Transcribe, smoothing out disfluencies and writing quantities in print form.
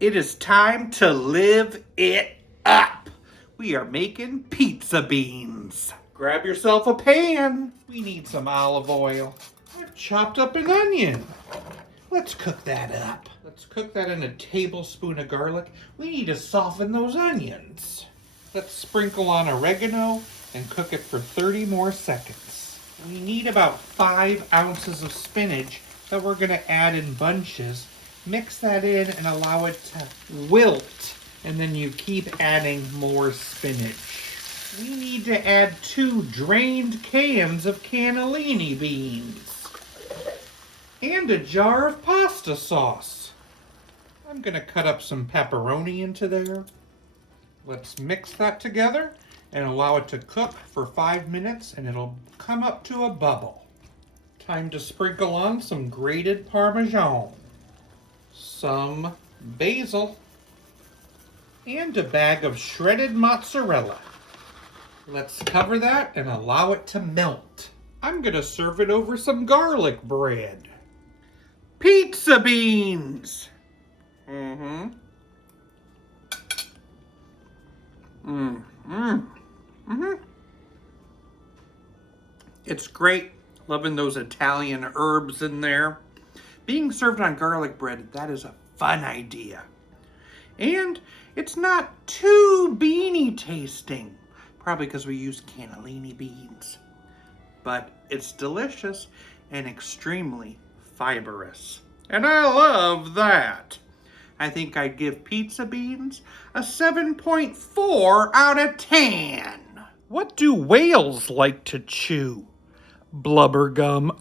It is time to live it up. We are making pizza beans. Grab yourself a pan. We need some olive oil. I've chopped up an onion. Let's cook that up. Let's cook that in a tablespoon of garlic. We need to soften those onions. Let's sprinkle on oregano and cook it for 30 more seconds. We need about 5 ounces of spinach that we're going to add in bunches. Mix that in and allow it to wilt, and then you keep adding more spinach. We need to add 2 drained cans of cannellini beans and a jar of pasta sauce. I'm going to cut up some pepperoni into there. Let's mix that together and allow it to cook for 5 minutes, and it'll come up to a bubble. Time to sprinkle on some grated Parmesan, some basil, and a bag of shredded mozzarella. Let's cover that and allow it to melt. I'm going to serve it over some garlic bread. Pizza beans! It's great. Loving those Italian herbs in there. Being served on garlic bread, that is a fun idea. And it's not too beany tasting. Probably because we use cannellini beans. But it's delicious and extremely fibrous. And I love that. I think I'd give pizza beans a 7.4 out of 10. What do whales like to chew? Blubber gum.